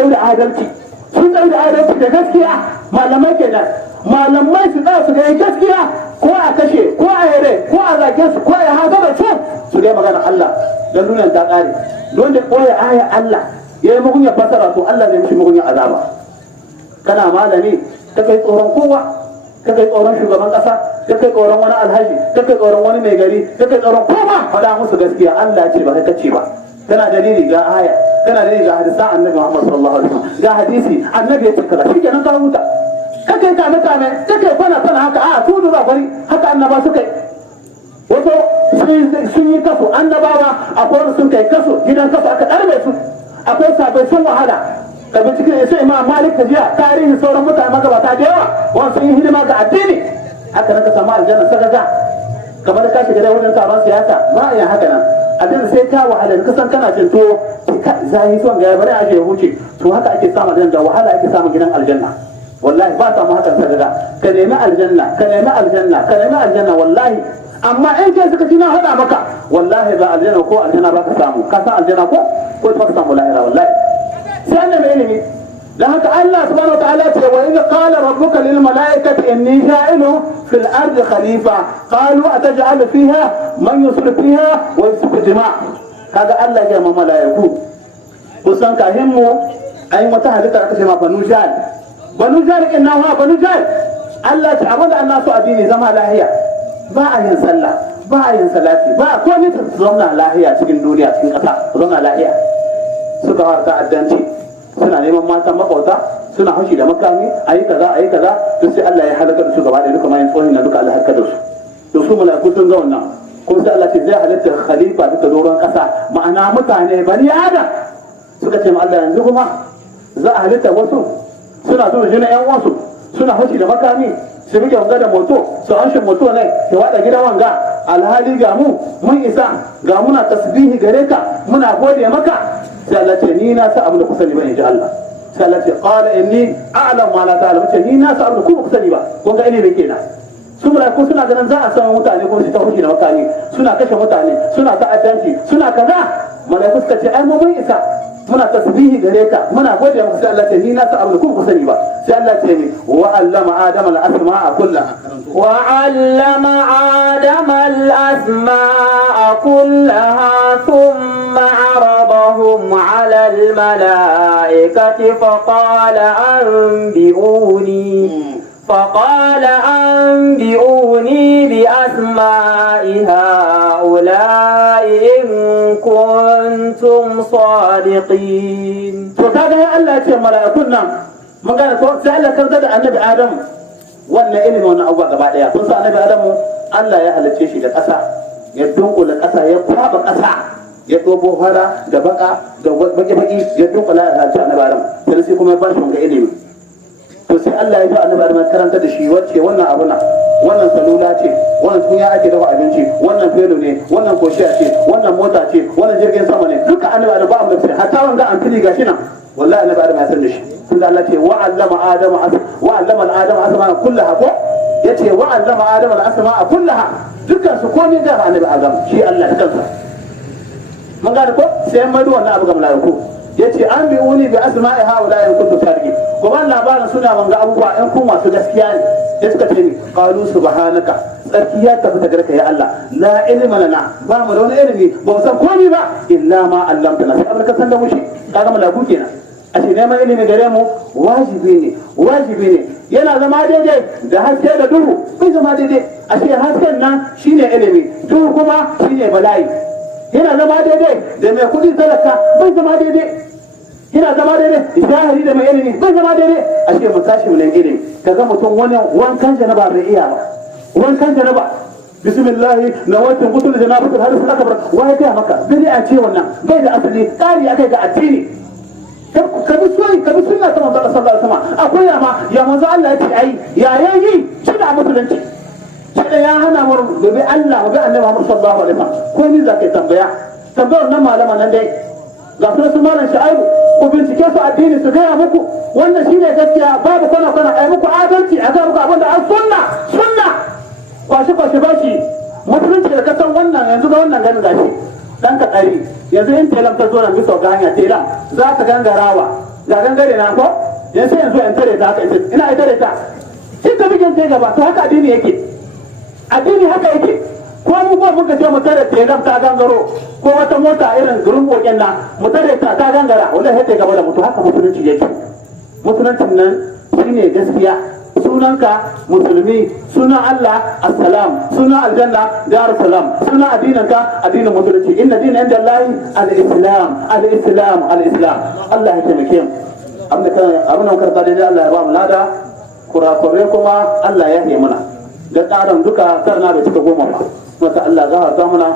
tsaye da adalci, sun tsaye da adalci da gaskiya. Malamai kenan, malamai su tsaya su ga gaskiya, ko a kashe ko a yare ko a zage su ko a haka da su dai magana Allah don duniyar ta kare. Don da koya ayar Allah ya yi mugunyar fasara to Allah zai mishi mugunyar azaba. Kana malami ka kai tsoron kowa, ka kai tsoron shugaban kasa, ka kai tsoron wani alhaji, ka kai tsoron wani mai gari, ka kai tsoron kowa, faɗa musu gaskiya. Allah ce ba kai kace ba. Kana dalili ga aya, kana dalili ga hadisan annabi Muhammad sallallahu alaihi wasallam, ga hadisi annabi ya ce kaza, shikenan ka huta. Ka kai kame ka kai kwana haka a tudu ba bari haka annaba suka yi. Wato sun yi kaso, annabawa akwai sun kai kaso, gidan kaso aka ɗarbe su, akwai sabai sun wahala. Ka bi cikin yasu Imam Malik ka jiya tarihin sauran mutane magabata da yawa wani sun yi hidima ga addini. Haka nan ka samu aljanna sadaka kamar ka shiga da wajen taron siyasa ba a yin haka nan. Abin sai ka wahala ka san kana cin tuwo zahi son ga bari a je ya huce, to haka ake samun aljanna, da wahala ake samun gidan aljanna. Wallahi ba samu hakan sadaka. Ka nemi aljanna, ka nemi aljanna, ka nemi aljanna wallahi. Amma in kai suka ci na hada maka wallahi ba aljanna ko aljanna ba ka samu. Ka san aljanna ko ba ka samu lahira wallahi. Sai annabi ilimi. Dan haka Allah subhanahu wa ta'ala ce wa idza qala rabbuka lil malaikati inni ja'ilu fil ardi khalifa qalu ataj'alu fiha man yusrifu fiha wa yasfiku dima'. Kaga Allah ya ma malaiku kusan kahimmu ai wata halitta aka ce ma banu jal. Banu jal inna wa banu jal. Allah ta abada annasu addini zama lahiya. Ba a yin sallah, ba a yin salati, ba a komai ta zauna lahiya cikin duniya cikin ƙasa, zauna lahiya. Suka fara ta'addanci, suna neman matan makwauta, suna haushi da makami, ayi kaza, to sai Allah ya halaka da su gaba da duka mayin tsohin na duka Allah halaka da su. To su mala'iku sun ga wannan, kuma sai Allah ce zai halitta khalifa duka doron ƙasa, ma'ana mutane bani Adam. Suka ce ma Allah yanzu kuma za a halitta wasu suna so jina ƴan uwansu, suna haushi da makami, su rike wanga da moto su hanshin moto ne ya wada gida wanga alhali ga mu mun isa ga muna tasbihi gare ka muna gode maka. Sai Allah ce ni na sa abu da ku sani ba in ji Allah. Sai Allah ce qala inni a'lamu ma la ta'lamu, ce ni na sa abu da ku sani ba. Kun ga ilimi kenan. Su malaiku suna ganin za a san mutane ko su ta hushi da makami, suna kashe mutane, suna ta'addanci, suna kaza. Malaiku suka ce ai mu mun isa muna tasbihi gare ka muna gode maka. Sai Allah ce ni na sa abu da ku sani ba. Sai Allah ce ni wa allama adama al-asma'a kullaha وعلم آدم الأسماء كلها ثم عرضهم على الملائكة فقال أنبئوني بأسماء هؤلاء إن كنتم صادقين. فقال يا الله يا ملائكتنا من قال سألك كذا النبي آدم wannan ilimin wannan abubuwa gaba daya. Kun sa annabi Adamu Allah ya halicce shi da ƙasa, ya dunkula ƙasa, ya kwaba ƙasa, ya dobo fara da baka da baki ya dunkula ya halicce annabi Adamu. Sai kuma ya ba shi ga ilimi. To sai Allah ya ji annabi Adamu karanta da shi wacce wannan abuna, wannan salula ce, wannan tunya ake dafa abinci, wannan felo ne, wannan koshiya ce, wannan mota ce, wannan jirgin sama ne. Duka annabi Adamu ba mu da sai hatta wanda an fili gashi nan. Wallahi annabi Adamu ya san da shi. Tunda Allah ce wa'allama al-adama asma'a kullaha ko yace wa'allama adama al-asma'a kullaha, dukkan su komai da annabi Adam shi Allah da kansa. Mun gane ko sai mai wannan abu ga malaiku yace an bi uni bi asma'i haula in kuntu sadiqin. Ko ban labarin suna manga abubuwa in ku masu gaskiya ne. Sai suka ce ni qalu subhanaka, tsarki ya tafi daga ka ya Allah, la ilma lana, ba mu da wani ilimi ba mu san komai ba illa ma allamtana, sai abin ka san da mu shi. Kaga malaiku kenan. Ashe neman ilimi gare mu wajibi ne. Yana zama daidai da haske da duhu bai zama daidai. Ashe hasken nan shine ilimi, duhu kuma shine bala'i. Yana zama daidai da mai kudi talaka bai zama daidai. Yana zama daidai jahili da mai ilimi bai zama daidai. Ashe mu tashi mu nemi ilimi. Kaga mutum wani wankan janaba bai iya ba, wankan janaba bismillahi na wancan gutul janabatul hadith akbar wai ga maka bid'a ce wannan bai da asali tsari akai ga addini. ka bi sunna ta manzo Allah sallallahu alaihi wasallam. Akwai ya manzo Allah yace ai ya yayi shi da musulunci. Shi da ya hana mu bi Allah bi Annabi Muhammad sallallahu alaihi wasallam. Ko ni zaka tambayar nan malama nan dai ga su malam Shu'aibu ku bincike su addini su gaya muku wannan shine gaskiya, babu kana ai muku adalci a ga muku abinda an sunna kwashi bashi musulunci da kasan wannan yanzu ga wannan ganin gashi dan ka tsari yanzu in telam ta zo nan bisa ga hanya telam za ka gangarawa ga gangare na ko yanzu in tare ta haka ina tare ta shi ka bigin sai gaba to haka addini yake haka yake ko mu ba muka je mu tare ta ta gangaro ko wata mota irin gurin boken nan mu tare ta gangara wallahi sai gaba da mutu haka musulunci yake musuluncin nan shine gaskiya sunanka musulmi sunan Allah assalam sunan aljanna dar salam sunan addininka addinin musulunci inna dina inda Allah al-islam Allah ya taimake mu abin da karanta da Allah ya ba mu lada kurakure kuma Allah ya yi mana ga tsarin duka karna da cika goma ba mata Allah za ta mana